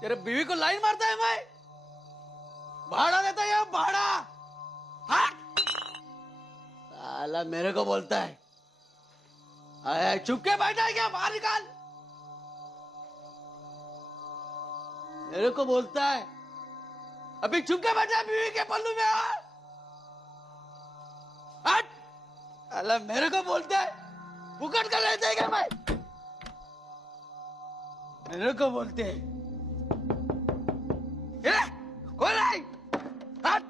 तेरे बीवी को लाइन मारता है मैं, भाड़ा देता है भाड़ा। साला मेरे को बोलता है, आया चुप के बैठा है क्या, बाहर निकाल। मेरे को बोलता है अभी चुप के बैठा है बीवी के पल्लू में। हट। साला मेरे को बोलता है फुकट कर लेते हैं क्या मैं, मेरे को बोलते हैं कौन है। हट।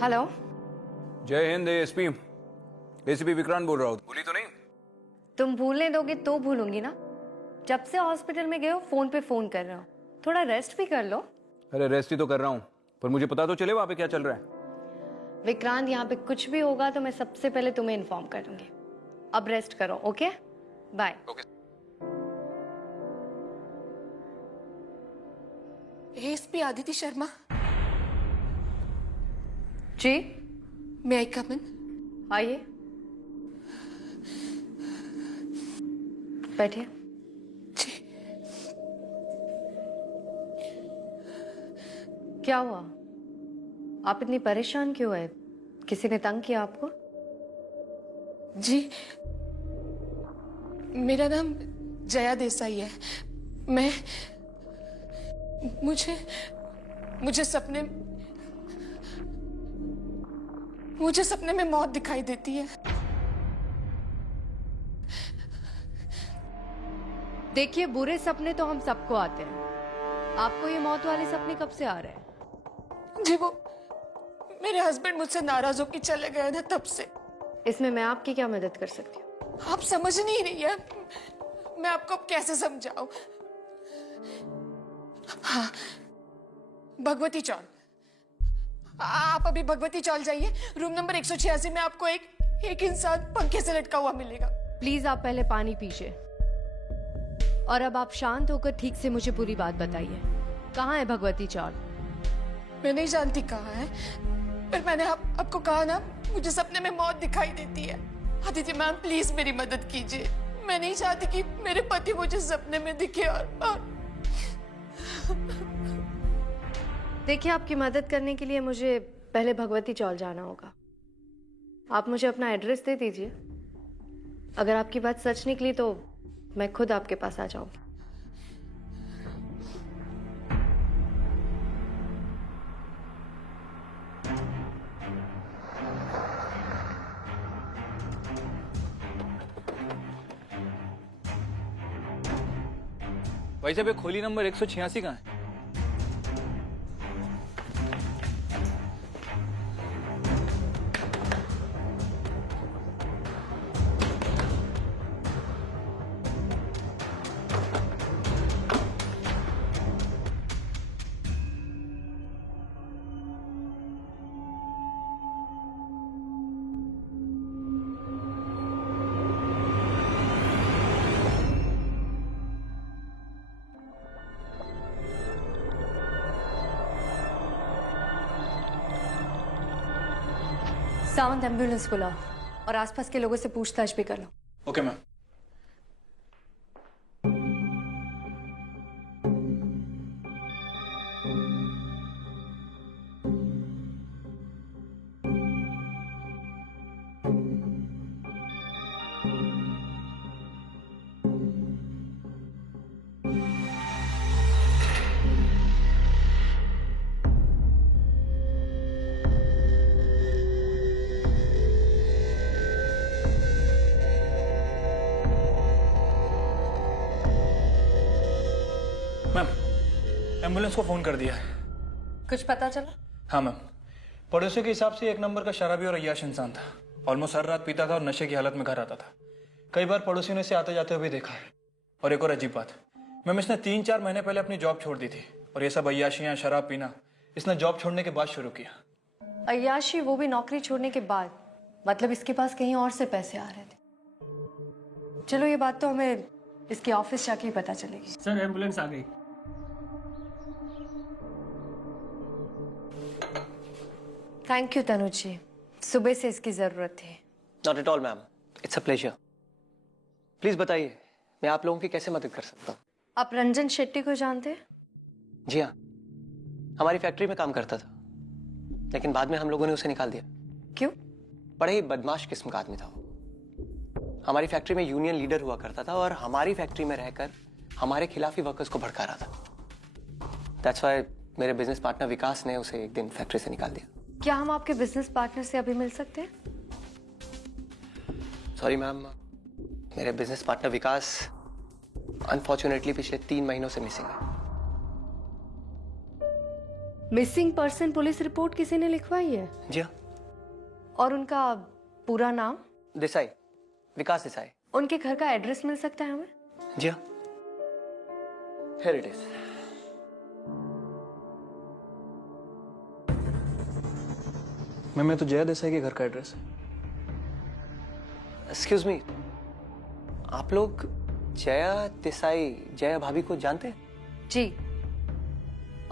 हेलो। जय हिंद एएसपी, एसीपी विक्रांत बोल रहा हूँ। भूली तो नहीं? तुम भूलने दोगे तो भूलूंगी ना। जब से हॉस्पिटल में गए हो फोन पे फोन कर रहा हूँ, थोड़ा रेस्ट भी कर लो। अरे रेस्ट ही तो कर रहा हूँ, पर मुझे पता तो चले वहां पे क्या चल रहा है। विक्रांत, यहाँ पे कुछ भी होगा तो मैं सबसे पहले तुम्हें इन्फॉर्म करूंगी। अब रेस्ट करो, okay? Bye. ASP Aditi Sharma. जी, मे आई कम इन? आइए, बैठिए। जी। क्या हुआ? आप इतनी परेशान क्यों है? किसी ने तंग किया आपको? जी, मेरा नाम जया देसाई है। मैं मुझे सपने में मौत दिखाई देती है। देखिए, बुरे सपने तो हम सबको आते हैं। आपको ये मौत वाले सपने कब से आ रहे हैं? जी, वो मेरे हस्बैंड मुझसे नाराज होकर चले गए ना, तब से। इसमें मैं आपकी क्या मदद कर सकती हूँ? आप समझ नहीं रही है, मैं आपको अब कैसे समझाऊं। हाँ, भगवती चौल। आप अभी भगवती चौल जाइए, रूम नंबर 186 में आपको एक इंसान पंखे से लटका हुआ मिलेगा। प्लीज आप पहले पानी पीजिए और अब आप शांत होकर ठीक से मुझे पूरी बात बताइए। कहाँ है भगवती चौल? मैं नहीं जानती कहाँ है, पर मैंने आपको कहा ना, मुझे सपने में मौत दिखाई देती है। आदित्य मैम, प्लीज मेरी मदद कीजिए। मैं नहीं चाहती कि मेरे पति मुझे सपने में दिखे। और देखिए, आपकी मदद करने के लिए मुझे पहले भगवती चौल जाना होगा। आप मुझे अपना एड्रेस दे दीजिए। अगर आपकी बात सच निकली तो मैं खुद आपके पास आ जाऊंगी। भाई साहब, ये खोली नंबर 186 कहाँ है? सावंत एम्बुलेंस बुलाओ और आसपास के लोगों से पूछताछ भी कर लो। Okay ma'am. मैम, एम्बुलेंस को फोन कर दिया है। कुछ पता चला? हाँ मैम, पड़ोसियों के हिसाब से एक नंबर का शराबी और अय्याश इंसान था। ऑलमोस्ट हर रात पीता था और नशे की हालत में घर आता था। कई बार पड़ोसियों ने इसे आते जाते हुए देखा है। और एक और अजीब बात, मैम, इसने 3-4 महीने पहले अपनी जॉब छोड़ दी थी और ये सब अय्याशियाँ, शराब पीना इसने जॉब छोड़ने के बाद शुरू किया। अय्याशी, वो भी नौकरी छोड़ने के बाद? मतलब इसके पास कहीं और से पैसे आ रहे थे। चलो, ये बात तो हमें इसके ऑफिस जाके ही पता चलेगी। सर, एम्बुलेंस आ गई। थैंक यू तनुज जी, सुबह से इसकी जरूरत थी। Not at all ma'am, it's a pleasure. Please बताइए, मैं आप लोगों की कैसे मदद कर सकता हूँ? आप रंजन शेट्टी को जानते हैं? जी हाँ, हमारी फैक्ट्री में काम करता था, लेकिन बाद में हम लोगों ने उसे निकाल दिया। क्यों? बड़े ही बदमाश किस्म का आदमी था वो। हमारी फैक्ट्री में यूनियन लीडर हुआ करता था और हमारी फैक्ट्री में रहकर हमारे खिलाफ ही वर्कर्स को भड़का रहा था। दैट्स व्हाई मेरे बिजनेस पार्टनर विकास ने उसे एक दिन फैक्ट्री से निकाल दिया। क्या हम आपके बिजनेस पार्टनर से अभी मिल सकते हैं? सॉरी मैम, मेरे बिजनेस पार्टनर विकास अनफॉर्चुनेटली पिछले 3 महीनों से मिसिंग है। मिसिंग पर्सन पुलिस रिपोर्ट किसी ने लिखवाई है? जी हाँ। और उनका पूरा नाम? देसाई, विकास देसाई। उनके घर का एड्रेस मिल सकता है हमें? जी हाँ, हियर इट इज। मैं तो जया देसाई के घर का एड्रेस है। एक्सक्यूज मी, आप लोग जया देसाई, जया भाभी को जानते हैं? जी,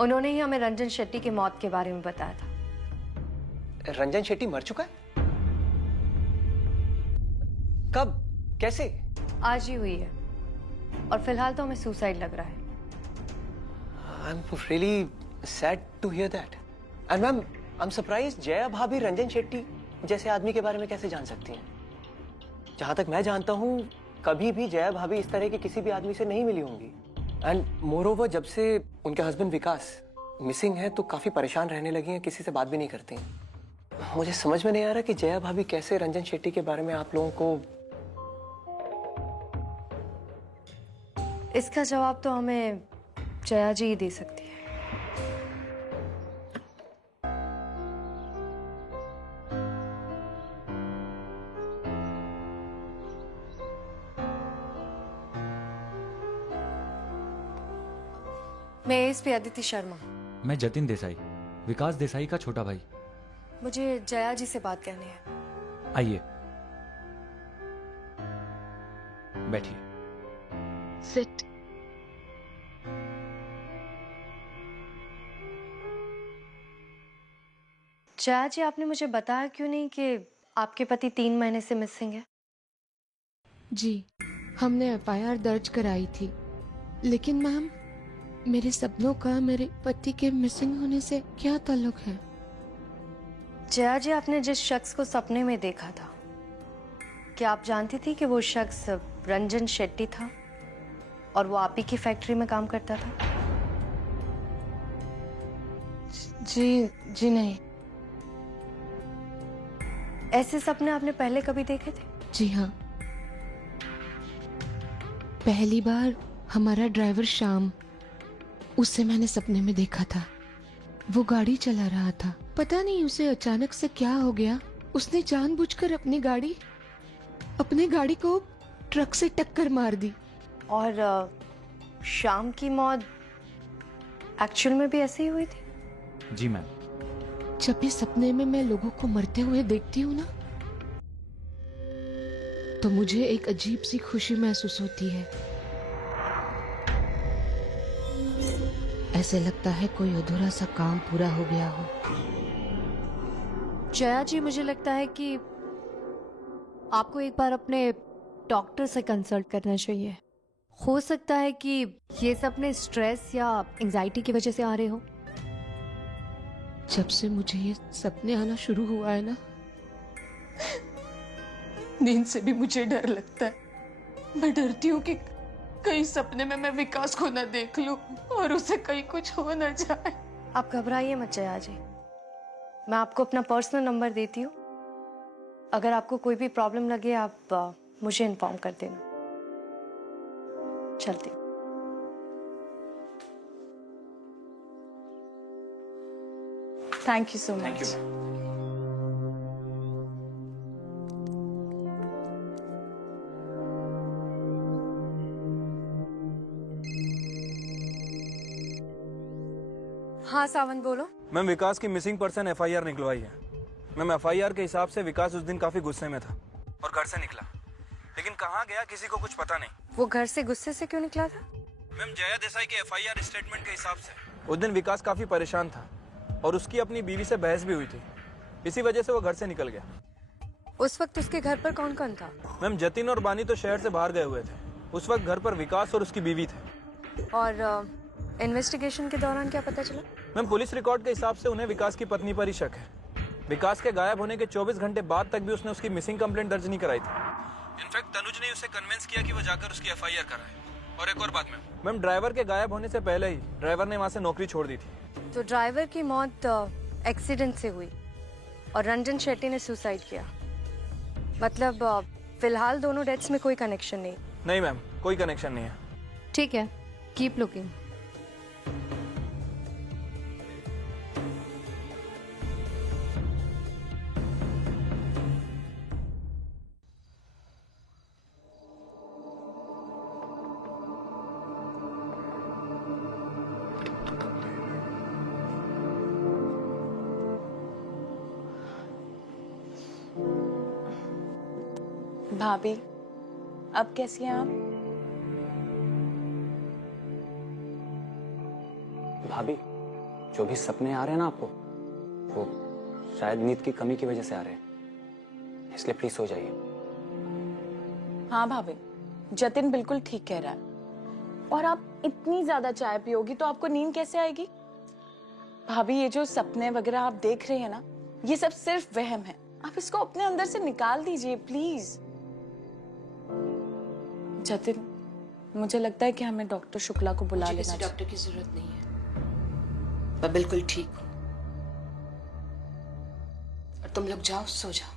उन्होंने ही हमें रंजन शेट्टी की मौत के बारे में बताया था। रंजन शेट्टी मर चुका है? कब, कैसे? आज ही हुई है और फिलहाल तो हमें सुसाइड लग रहा है। I am really sad to hear that. And ma'am, I am surprised, Jaya भाभी रंजन शेट्टी जैसे आदमी के बारे में कैसे जान सकती हैं? जहां तक मैं जानता हूं, कभी भी जया भाभी इस तरह के किसी भी आदमी से नहीं मिली होंगी। एंड मोरओवर, जब से उनके हस्बैंड विकास मिसिंग है तो काफी परेशान रहने लगी हैं, किसी से बात भी नहीं करती हैं। मुझे समझ में नहीं आ रहा कि जया भाभी कैसे रंजन शेट्टी के बारे में आप लोगों को। इसका जवाब तो हमें जया जी ही दे सकती है। मैं एसपी अदिति शर्मा। मैं जतिन देसाई, विकास देसाई का छोटा भाई। मुझे जया जी से बात करनी है। आइए, बैठिए। सिट। जया जी, आपने मुझे बताया क्यों नहीं कि आपके पति 3 महीने से मिसिंग है? जी, हमने एफआईआर दर्ज कराई थी, लेकिन मैम, मेरे सपनों का मेरे पति के मिसिंग होने से क्या ताल्लुक है? जया जी, आपने जिस शख्स को सपने में देखा था, क्या आप जानती थी कि वो शख्स रंजन शेट्टी था और वो आप ही की फैक्ट्री में काम करता था? जी नहीं। ऐसे सपने आपने पहले कभी देखे थे? जी हाँ, पहली बार हमारा ड्राइवर श्याम, उससे मैंने सपने में देखा था। वो गाड़ी चला रहा था, पता नहीं उसे अचानक से क्या हो गया। उसने जानबूझकर अपनी गाड़ी को ट्रक से टक्कर मार दी। और शाम की मौत एक्चुअल में भी ऐसे ही हुई थी? जी मैम। जब भी सपने में मैं लोगों को मरते हुए देखती हूँ ना, तो मुझे एक अजीब सी खुशी महसूस होती है। ऐसे लगता है कोई अधूरा सा काम पूरा हो गया हो। जया जी, मुझे लगता है कि आपको एक बार अपने डॉक्टर से कंसल्ट करना चाहिए। हो सकता है कि ये सपने स्ट्रेस या एंजाइटी की वजह से आ रहे हो। जब से मुझे ये सपने आना शुरू हुआ है ना, नींद से भी मुझे डर लगता है। मैं डरती हूँ कि कहीं सपने में मैं विकास को न देख लूं और उसे कहीं कुछ हो न जाए। आप घबराइए मत जया जी, मैं आपको अपना पर्सनल नंबर देती हूँ। अगर आपको कोई भी प्रॉब्लम लगे आप मुझे इन्फॉर्म कर देना। चलती हूँ। Thank you so much. Thank you. हाँ सावंत, बोलो। मैम, विकास की मिसिंग पर्सन एफआईआर निकलवाई है। मैम, एफआईआर के हिसाब से विकास उस दिन काफी गुस्से में था और घर से निकला, लेकिन कहाँ गया किसी को कुछ पता नहीं। वो घर से गुस्से से क्यों निकला था? मैम, जया देसाई के एफआईआर स्टेटमेंट के हिसाब से उस दिन विकास काफी परेशान था और उसकी अपनी बीवी से बहस भी हुई थी। इसी वजह से वो घर से निकल गया। उस वक्त उसके घर पर कौन कौन था? मैम, जतिन और बानी तो शहर से बाहर गए हुए थे। उस वक्त घर पर विकास और उसकी बीवी थे। और इन्वेस्टिगेशन के दौरान क्या पता चला? मैम, पुलिस रिकॉर्ड के हिसाब से उन्हें विकास की पत्नी पर ही शक है। विकास के गायब होने के 24 घंटे बाद तक भी उसने उसकी मिसिंग कंप्लेंट दर्ज नहीं कराई थी। इनफैक्ट तनुज ने उसे कन्विंस किया कि वो जाकर उसकी एफआईआर कराए। और एक और बात मैम, ड्राइवर के गायब होने से पहले ही ड्राइवर ने वहाँ से नौकरी छोड़ दी थी। तो ड्राइवर की मौत एक्सीडेंट से हुई और रंजन शेट्टी ने सुसाइड किया। मतलब फिलहाल दोनों डेथ्स में कोई कनेक्शन नहीं? नहीं मैम, कोई कनेक्शन नहीं है। ठीक है, कीप लुकिंग। भाभी, अब कैसी हैं आप? भाभी, जो भी सपने आ रहे हैं ना आपको, वो शायद नींद की कमी की वजह से आ रहे हैं, इसलिए प्लीज सो जाइए। हाँ भाभी, जतिन बिल्कुल ठीक कह रहा है। और आप इतनी ज्यादा चाय पियोगी तो आपको नींद कैसे आएगी? भाभी, ये जो सपने वगैरह आप देख रहे हैं ना, ये सब सिर्फ वहम है। आप इसको अपने अंदर से निकाल दीजिए प्लीज। जतिन, मुझे लगता है कि हमें डॉक्टर शुक्ला को बुला लेना चाहिए। डॉक्टर की जरूरत नहीं है, मैं बिल्कुल ठीक हूँ। और तुम लोग जाओ, सो जाओ।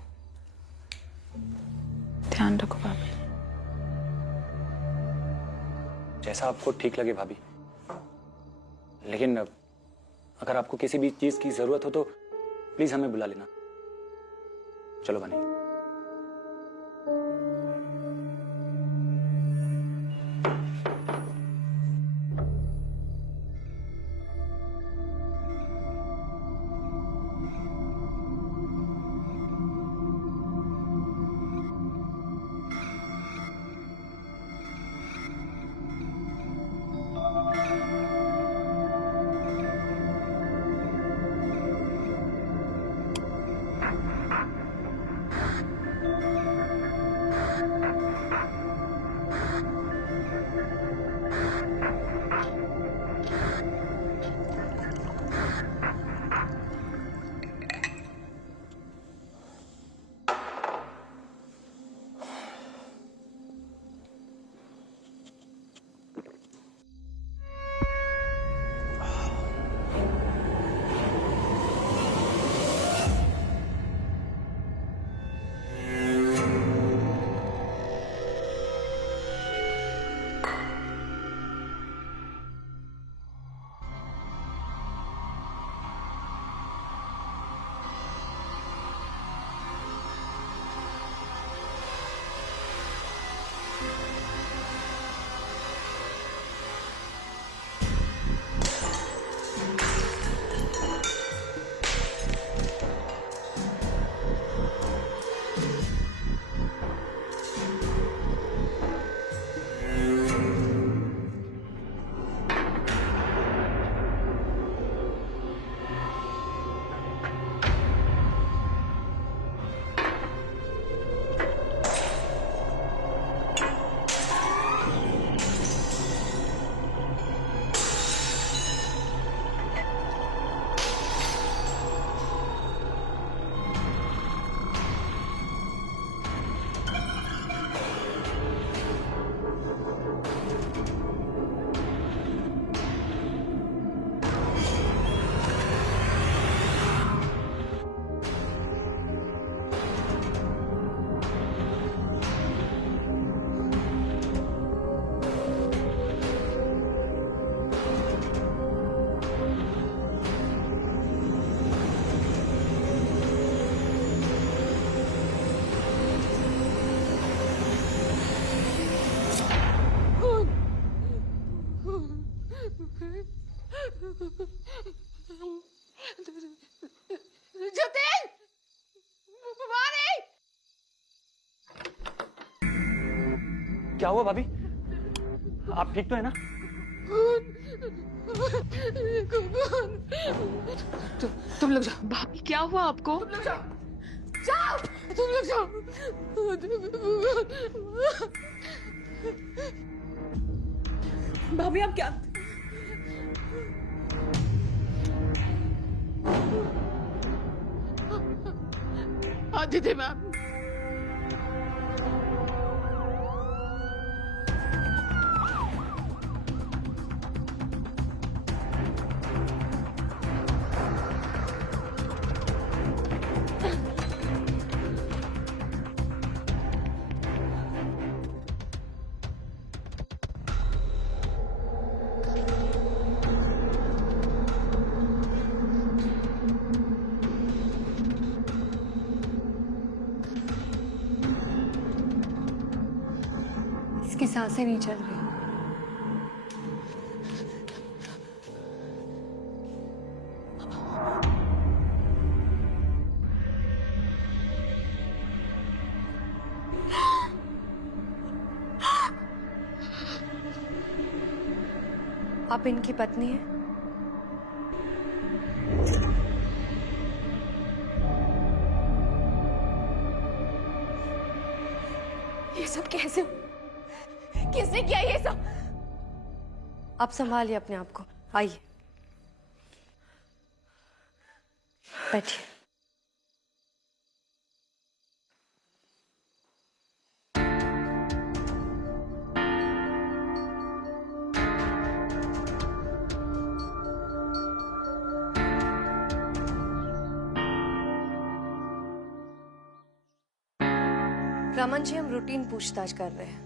ध्यान रखो भाभी। जैसा आपको ठीक लगे भाभी, लेकिन अगर आपको किसी भी चीज की जरूरत हो तो प्लीज हमें बुला लेना। चलो बनी। जतिन मारे क्या हुआ भाभी? आप ठीक तो है ना? तुम लोग जाओ। भाभी क्या हुआ आपको? तुम लोग जाओ। जाओ तुम लोग जाओ। भाभी आप क्या? आदित्य मैम इसकी सांसें नहीं चल रही। आप इनकी पत्नी हैं? ये सब कैसे? किसने किया ये सब? आप संभालिए अपने आप को। आइए बैठिए। रमन जी, हम रूटीन पूछताछ कर रहे हैं।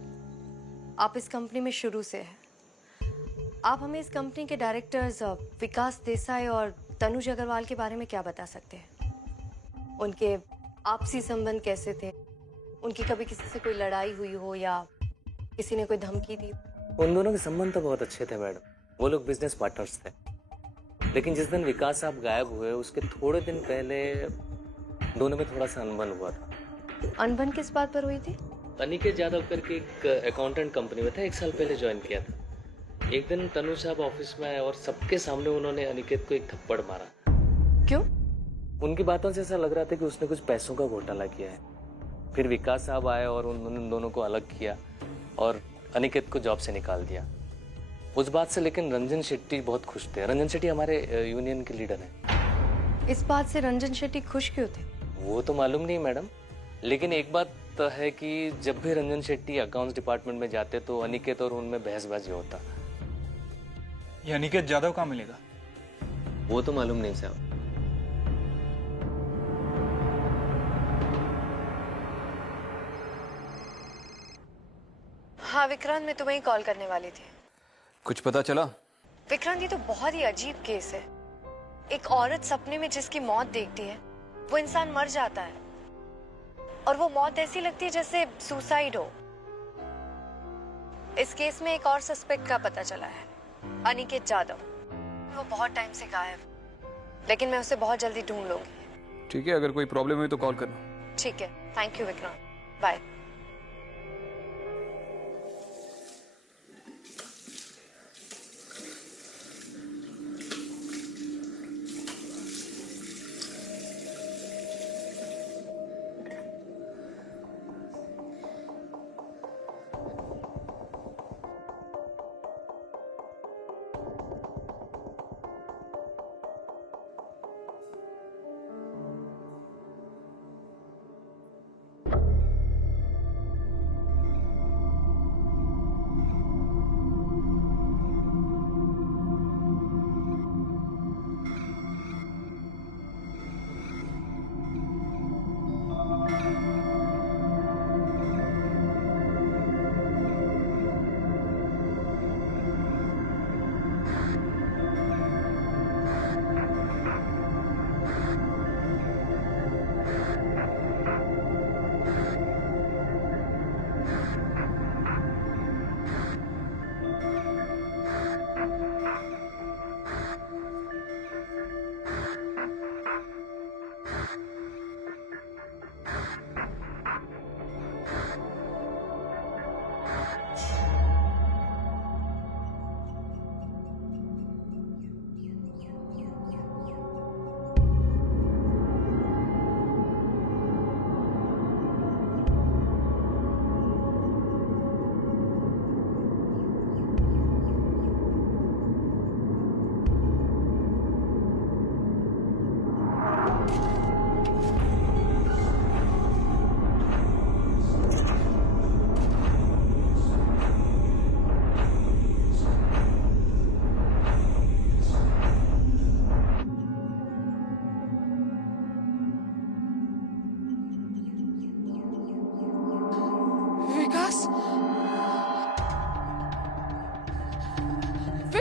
आप इस कंपनी में शुरू से हैं। आप हमें इस कंपनी के डायरेक्टर्स विकास देसाई और तनुज अग्रवाल के बारे में क्या बता सकते हैं? उनके आपसी संबंध कैसे थे? उनकी कभी किसी से कोई लड़ाई हुई हो या किसी ने कोई धमकी दी? उन दोनों के संबंध तो बहुत अच्छे थे मैडम। वो लोग बिजनेस पार्टनर्स थे। लेकिन जिस दिन विकास साहब गायब हुए उसके थोड़े दिन पहले दोनों में थोड़ा सा अनबन हुआ था। अनबन किस बात पर हुई थी? अनिकेत यादव करके एक अकाउंटेंट कंपनी में था, 1 साल पहले ज्वाइन किया था। एक दिन तनु साहब ऑफिस में आए और सबके सामने उन्होंने अनिकेत को एक थप्पड़ मारा। क्यों? उनकी बातों से ऐसा लग रहा था कि उसने कुछ पैसों का घोटाला किया है। फिर विकास साहब आए और उन्होंने उन दोनों को अलग किया और अनिकेत को जॉब से निकाल दिया। उस बात से लेकिन रंजन शेट्टी बहुत खुश थे। रंजन शेट्टी हमारे यूनियन के लीडर हैं। इस बात से रंजन शेट्टी खुश क्यों थे? वो तो मालूम नहीं मैडम, लेकिन एक बात तो है कि जब भी रंजन शेट्टी अकाउंट्स डिपार्टमेंट में जाते तो अनिकेत और उनमें बहसबाजी होता। ये अनिकेत जादव कहाँ मिलेगा? वो तो मालूम नहीं साहब। हाँ विक्रांत, मैं तुम्हें ही कॉल करने वाली थी। कुछ पता चला? विक्रांत, ये तो बहुत ही अजीब केस है। एक औरत सपने में जिसकी मौत देखती है वो इंसान मर जाता है और वो मौत ऐसी लगती है जैसे सुसाइड हो। इस केस में एक और सस्पेक्ट का पता चला है, अनिकेत जादव। वो बहुत टाइम से गायब, लेकिन मैं उसे बहुत जल्दी ढूंढ लूंगी। ठीक है, अगर कोई प्रॉब्लम हुई तो कॉल करना। ठीक है, थैंक यू विक्रांत, बाय।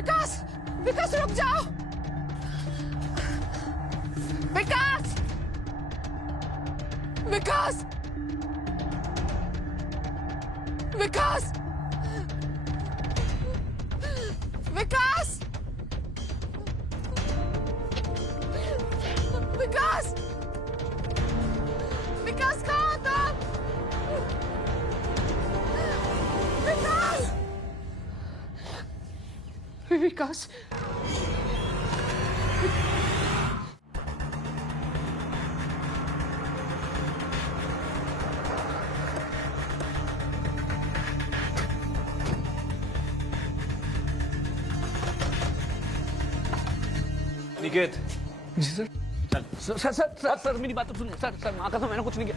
विकास, विकास रुक जाओ। विकास, विकास, विकास, विकास, विकास, विकास कहाँ था? विकास, विकास, निकेत। जी sir. Sir sir sir sir sir मेरी बात तो सुनिए सर। सर माँ कसम मैंने कुछ नहीं किया।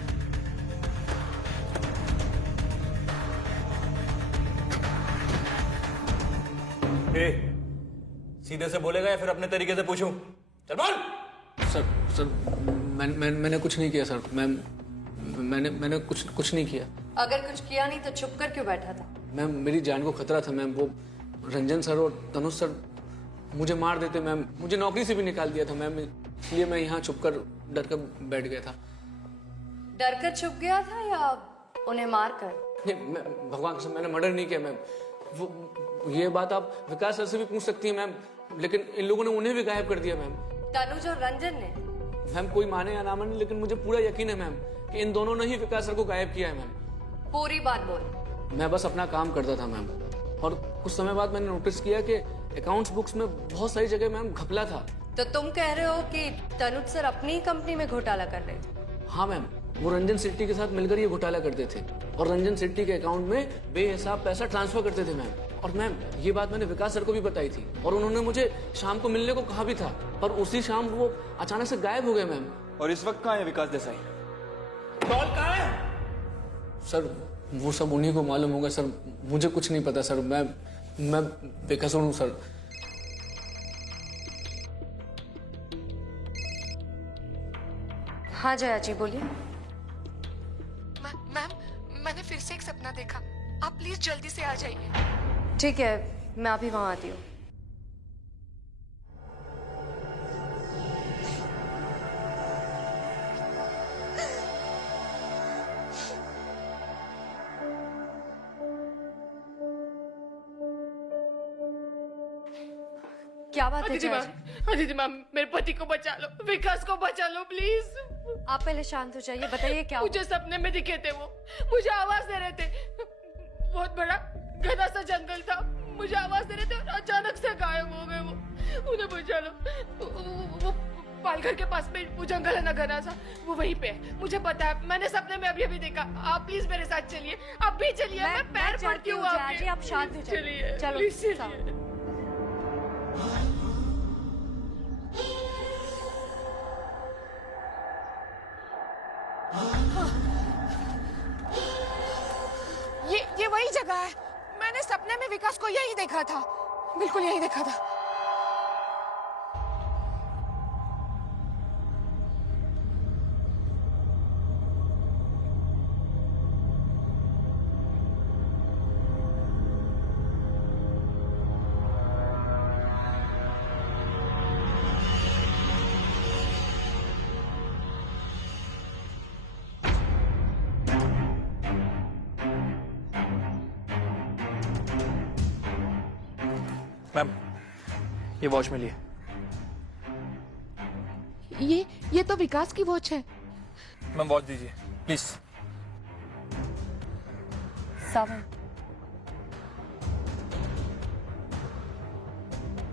ए, सीधे से बोलेगा या फिर अपने तरीके से पूछूं? चल बोल। सर सर मैंने कुछ नहीं किया सर। मैंने कुछ नहीं किया। अगर कुछ किया नहीं तो चुप कर क्यों बैठा था? मैम मेरी जान को खतरा था मैम। वो रंजन सर और तनुज सर मुझे मार देते मैम। मुझे नौकरी से भी निकाल दिया था मैम, इसलिए मैं यहाँ छुप कर डर कर बैठ गया था। डर कर छुप गया था या उन्हें मार कर? नहीं भगवान कसम मैंने मर्डर नहीं किया मैम। वो ये बात आप विकास सर से भी पूछ सकती हैं मैम, लेकिन इन लोगों ने उन्हें भी गायब कर दिया मैम। तनुज और रंजन ने? मैम कोई माने या ना माने, लेकिन मुझे पूरा यकीन है मैम कि इन दोनों ने ही विकास सर को गायब किया है मैम। पूरी बात बोल। मैं बस अपना काम करता था मैम, और कुछ समय बाद मैंने नोटिस किया कि अकाउंट्स बुक्स में बहुत सारी जगह मैम घपला था। तो तुम कह रहे हो कि तनुज सर अपनी ही कंपनी में घोटाला कर रहे थे? हाँ मैम, वो रंजन शेट्टी के साथ मिलकर ये घोटाला करते थे और रंजन शेट्टी के अकाउंट में बेहिसाब पैसा ट्रांसफर करते थे मैम। और मैम ये बात मैंने विकास सर को भी बताई थी और उन्होंने मुझे शाम को मिलने को कहा भी था, पर उसी शाम वो अचानक से गायब हो गए मैम। और इस वक्त कहाँ है विकास देसाई? कॉल कहाँ है? सर वो सब उन्हीं को मालूम होगा सर, मुझे कुछ नहीं पता सर। मैं बेकसूर हूँ सर। हाँ जया जी बोलिए। मैम मैंने फिर से एक सपना देखा। आप प्लीज जल्दी से आ जाइए। ठीक है, मैं अभी वहां आती हूँ। क्या बात है जया जी? अदिति मैम मेरे पति को बचा लो, विकास को बचा लो प्लीज। आप पहले शांत हो जाइए, बताइए क्या हुआ? मुझे सपने में दिखे थे वो, मुझे आवाज दे रहे थे। बहुत बड़ा घना सा जंगल था, मुझे आवाज दे रहे थे और अचानक से गायब हो गए वो। उन्हें बचा लो। वो पालघर के पास में वो जंगल है ना घना सा, वो वहीं पे है। मुझे पता है, मैंने सपने में अभी अभी देखा। आप प्लीज मेरे साथ चलिए, आप भी चलिए। मैं पैर पड़ती हूँ आपके। आप शांत हो जाइए। चलिए चलो प्लीज चलिए। ये वही जगह है। मैंने सपने में विकास को यही देखा था, बिल्कुल यही देखा था। मैम ये वॉच मिली है। ये तो विकास की वॉच है। मैम वॉच दीजिए प्लीज। सावन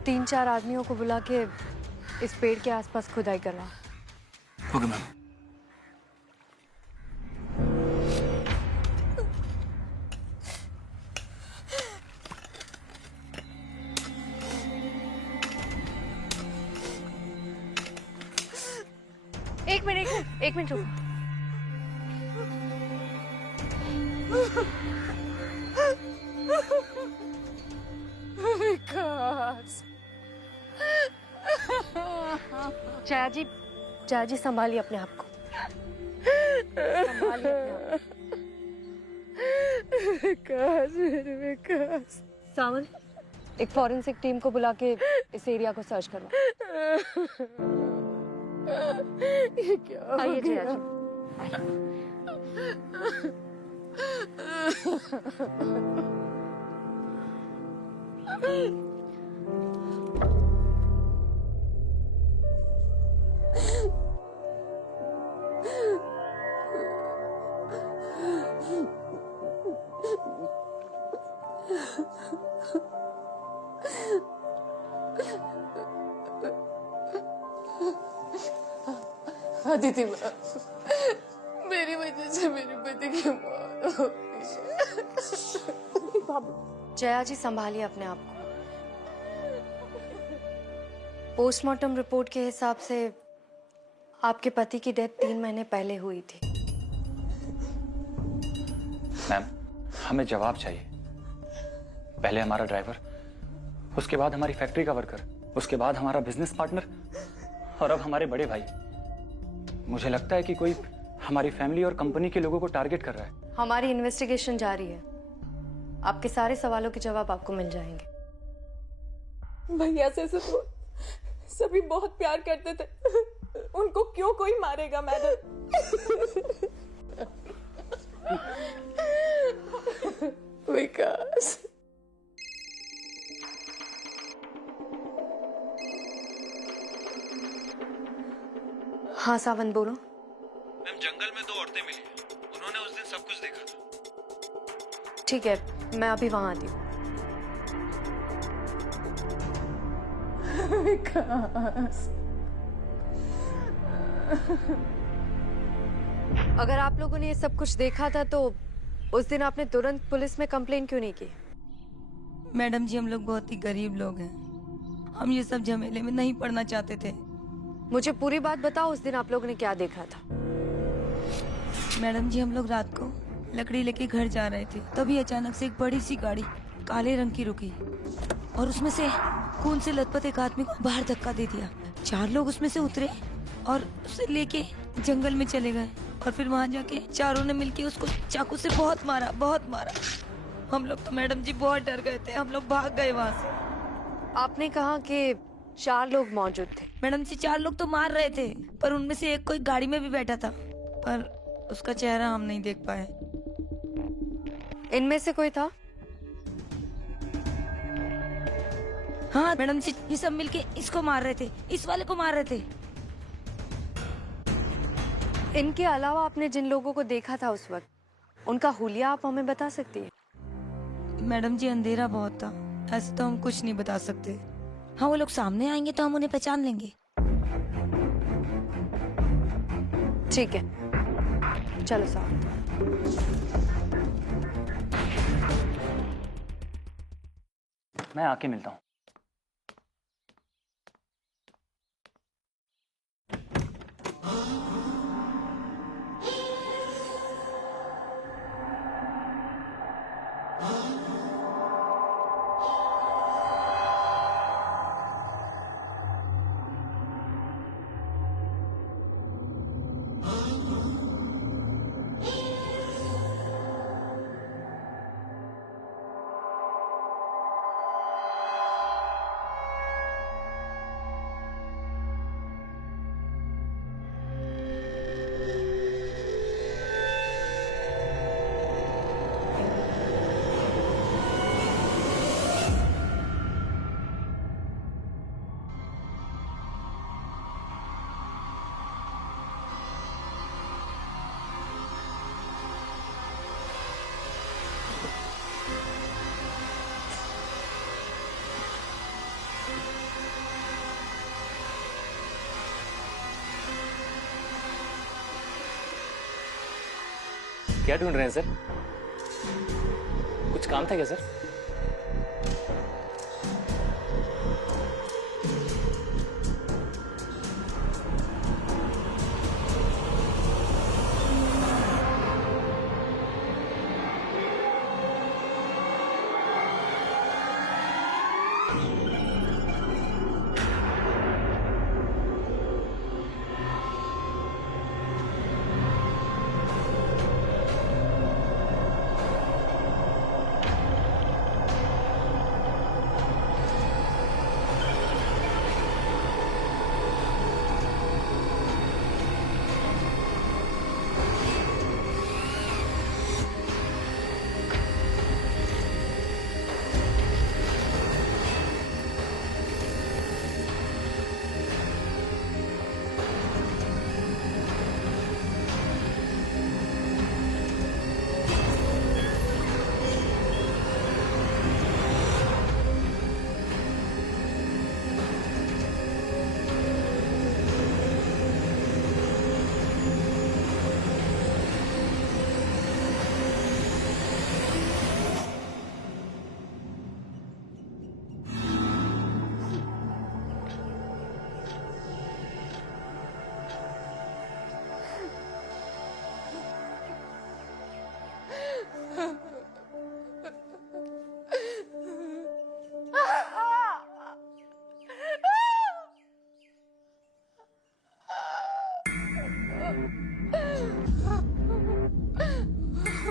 3-4 आदमियों को बुला के इस पेड़ के आसपास खुदाई करवा। Okay ma'am. एक मिनट रुको। विकास, जया जी संभालिए अपने आप को। संभालिए अपने आप को। विकास, मेरे विकास। सावन एक फॉरेंसिक टीम को बुला के इस एरिया को सर्च करवा। ये क्या हो आइए गया? जया जी। अदिति मैम, मेरी वजह से मेरे पति की मौत हो गई। जया जी संभालिए अपने आप को। पोस्टमार्टम रिपोर्ट के हिसाब से आपके पति की डेथ 3 महीने पहले हुई थी। मैम, हमें जवाब चाहिए। पहले हमारा ड्राइवर, उसके बाद हमारी फैक्ट्री का वर्कर, उसके बाद हमारा बिजनेस पार्टनर और अब हमारे बड़े भाई। मुझे लगता है कि कोई हमारी फैमिली और कंपनी के लोगों को टारगेट कर रहा है। हमारी इन्वेस्टिगेशन जारी है। आपके सारे सवालों के जवाब आपको मिल जाएंगे। भैया से तो सभी बहुत प्यार करते थे, उनको क्यों कोई मारेगा मैडम? विकास, हाँ सावन बोलो। मैम, जंगल में 2 औरतें मिली, उन्होंने उस दिन सब कुछ देखा था। ठीक है, मैं अभी वहां आती हूँ। विकास, अगर आप लोगों ने ये सब कुछ देखा था तो उस दिन आपने तुरंत पुलिस में कंप्लेन क्यों नहीं की? मैडम जी, हम लोग बहुत ही गरीब लोग हैं, हम ये सब झमेले में नहीं पड़ना चाहते थे। मुझे पूरी बात बताओ, उस दिन आप लोगों ने क्या देखा था? मैडम जी, हम लोग रात को लकड़ी लेके घर जा रहे थे, तभी अचानक से एक बड़ी सी गाड़ी काले रंग की रुकी और उसमें से खून से लथपथ एक आदमी को बाहर धक्का दे दिया। 4 लोग उसमें से उतरे और उसे लेके जंगल में चले गए और फिर वहाँ जाके चारों ने मिलके उसको चाकू से बहुत मारा। हम लोग तो मैडम जी बहुत डर गए थे, हम लोग भाग गए वहाँ से। आपने कहा कि 4 लोग मौजूद थे। मैडम जी, 4 लोग तो मार रहे थे, पर उनमें से एक कोई गाड़ी में भी बैठा था, पर उसका चेहरा हम नहीं देख पाए। इनमें से कोई था? हाँ मैडम जी, ये सब मिलके इसको मार रहे थे, इस वाले को मार रहे थे। इनके अलावा आपने जिन लोगों को देखा था उस वक्त, उनका हुलिया आप हमें बता सकती है? मैडम जी, अंधेरा बहुत था, ऐसे तो हम कुछ नहीं बता सकते। हाँ, वो लोग सामने आएंगे तो हम उन्हें पहचान लेंगे। ठीक है, चलो साहब। मैं आके मिलता हूँ। क्या ढूंढ रहे हैं सर? कुछ काम था क्या सर?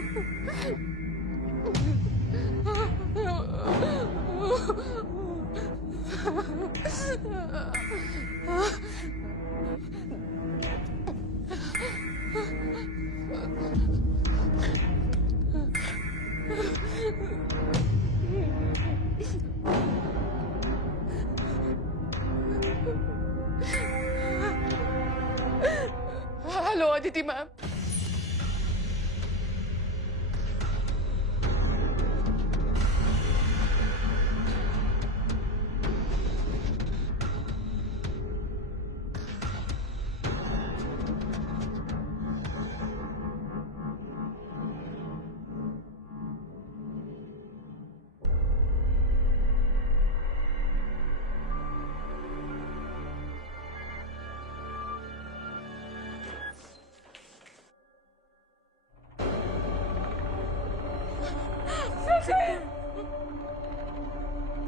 Hello Aditi ma'am.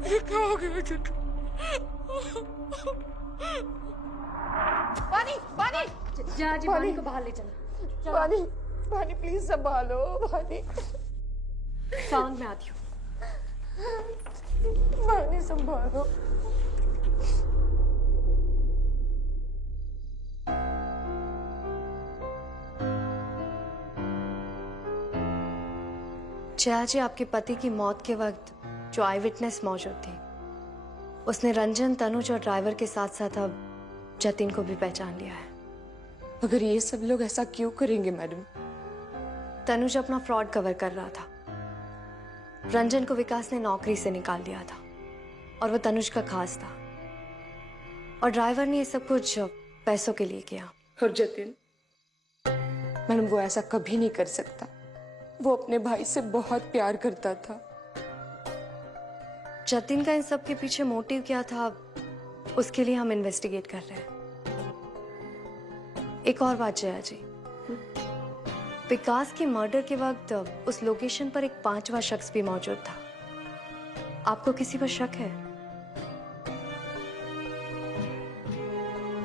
ये क्या हो गया जतिन? पानी पानी जा जी, पानी को बाहर ले चलो। पानी पानी प्लीज संभालो पानी। साउंड में आती हूँ। पानी संभालो। जया जी, आपके पति की मौत के वक्त जो आई विटनेस मौजूद थी, उसने रंजन, तनुज और ड्राइवर के साथ साथ अब जतिन को भी पहचान लिया है। अगर ये सब लोग ऐसा क्यों करेंगे मैडम? तनुज अपना फ्रॉड कवर कर रहा था। रंजन को विकास ने नौकरी से निकाल दिया था और वो तनुज का खास था, और ड्राइवर ने ये सब कुछ पैसों के लिए किया। और जतिन मैडम, वो ऐसा कभी नहीं कर सकता। वो अपने भाई से बहुत प्यार करता था। जतिन का इन सब के पीछे मोटिव क्या था, उसके लिए हम इन्वेस्टिगेट कर रहे हैं। एक और बात जया जी, विकास के मर्डर के वक्त उस लोकेशन पर एक 5वां शख्स भी मौजूद था। आपको किसी पर शक है?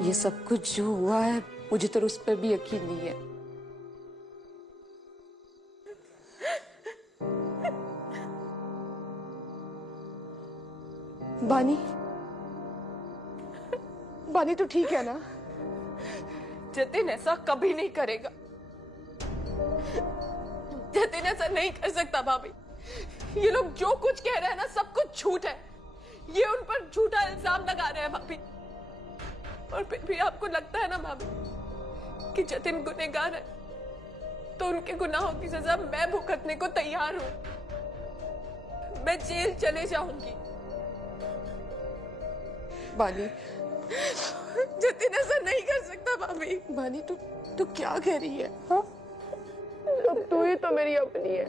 ये सब कुछ जो हुआ है, मुझे तो उस पर भी यकीन नहीं है। बानी, बानी तो ठीक है ना? जतिन ऐसा कभी नहीं करेगा। जतिन ऐसा नहीं कर सकता भाभी। ये लोग जो कुछ कह रहे हैं ना, सब कुछ झूठ है। ये उन पर झूठा इल्जाम लगा रहे हैं भाभी। और फिर भी आपको लगता है ना भाभी कि जतिन गुनहगार है, तो उनके गुनाहों की सजा मैं भुगतने को तैयार हूं। मैं जेल चले जाऊंगी। बानी, जतिन ऐसा नहीं कर सकता भाभी। बानी, तू क्या कह रही है? हाँ? अब तू ही तो मेरी अपनी है।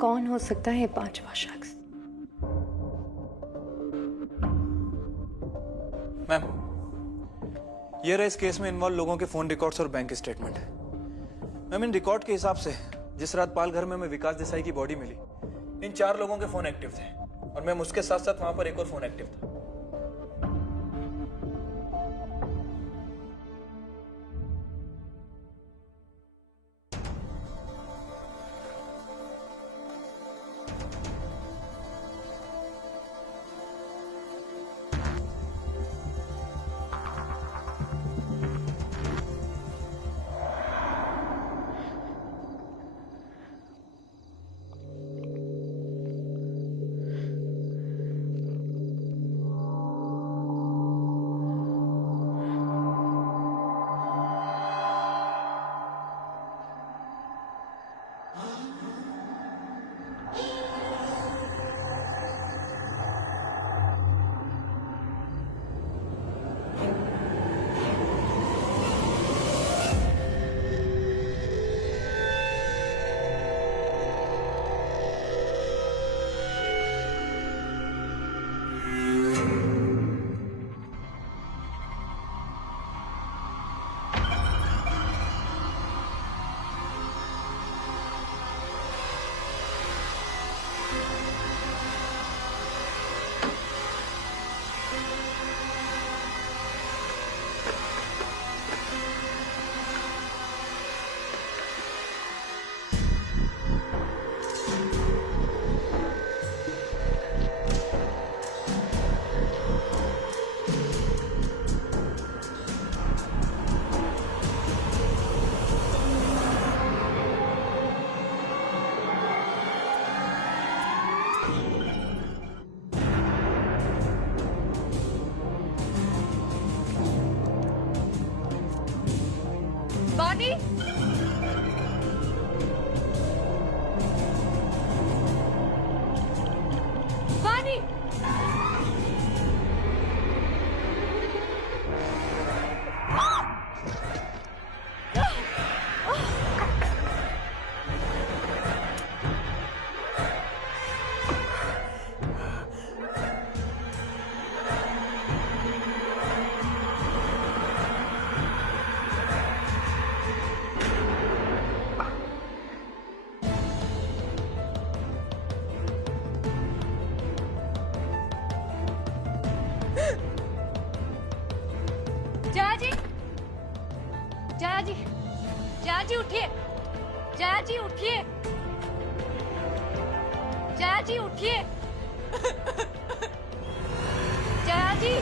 कौन हो सकता है ये 5वां शख्स? मैम, ये रहे इस केस में इन्वॉल्व लोगों के फोन रिकॉर्ड्स और bank statement. Ma'am, in record के हिसाब से जिस रात पाल घर में हमें विकास देसाई की बॉडी मिली, इन 4 लोगों के फोन एक्टिव थे, और मैम उसके साथ साथ वहां पर एक और फोन एक्टिव था। वानी, वानी, जया जी, जया जी, जया जी उठिए, जया जी उठिए, जया जी उठिए, जया जी।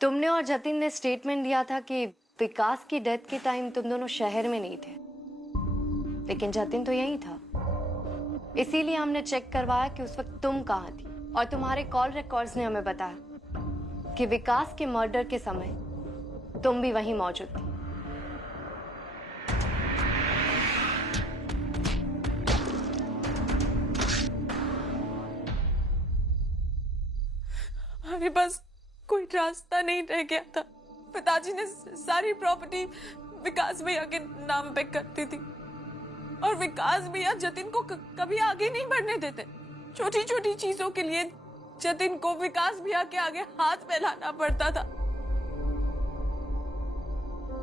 तुमने और जतिन ने स्टेटमेंट दिया था कि विकास की डेथ के टाइम तुम दोनों शहर में नहीं थे, लेकिन जतिन तो यहीं था। इसीलिए हमने चेक करवाया कि उस वक्त तुम कहाँ थी, और तुम्हारे कॉल रिकॉर्ड्स ने हमें बताया कि विकास के मर्डर के समय तुम भी वहीं मौजूद थी। हमारे पास कोई रास्ता नहीं रह गया था। पिताजी ने सारी प्रॉपर्टी विकास भैया के नाम पे करती थी, और विकास भैया जतिन को कभी आगे नहीं बढ़ने देते। छोटी छोटी चीजों के लिए जतिन को विकास भैया के आगे हाथ फैलाना पड़ता था।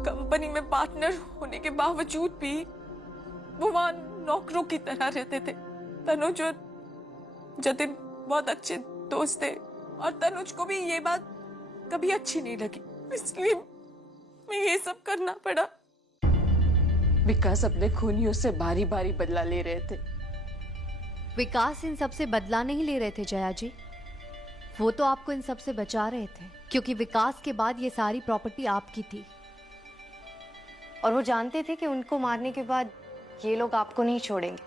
कंपनी में पार्टनर होने के बावजूद भी वो वहां नौकरों की तरह रहते थे। तनुज और जतिन बहुत अच्छे दोस्त थे, और तनुज को भी ये बात कभी अच्छी नहीं लगी, इसलिए मैं ये सब करना पड़ा। विकास अपने खूनियों से बारी बारी बदला ले रहे थे। विकास इन सब से बदला नहीं ले रहे थे जया जी, वो तो आपको इन सब से बचा रहे थे, क्योंकि विकास के बाद ये सारी प्रॉपर्टी आपकी थी, और वो जानते थे कि उनको मारने के बाद ये लोग आपको नहीं छोड़ेंगे।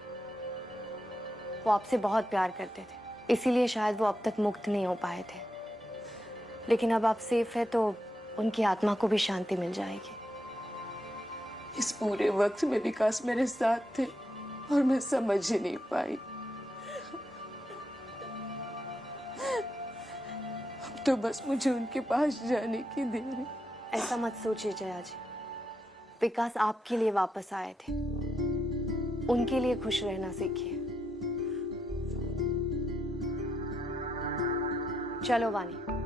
वो आपसे बहुत प्यार करते थे, इसीलिए शायद वो अब तक मुक्त नहीं हो पाए थे। लेकिन अब आप सेफ है तो उनकी आत्मा को भी शांति मिल जाएगी। इस पूरे वक्त में विकास मेरे साथ थे, और मैं समझ ही नहीं पाई। अब तो बस मुझे उनके पास जाने की देर है। ऐसा मत सोचिए जया जी, विकास आपके लिए वापस आए थे, उनके लिए खुश रहना सीखिए। चलो वानी।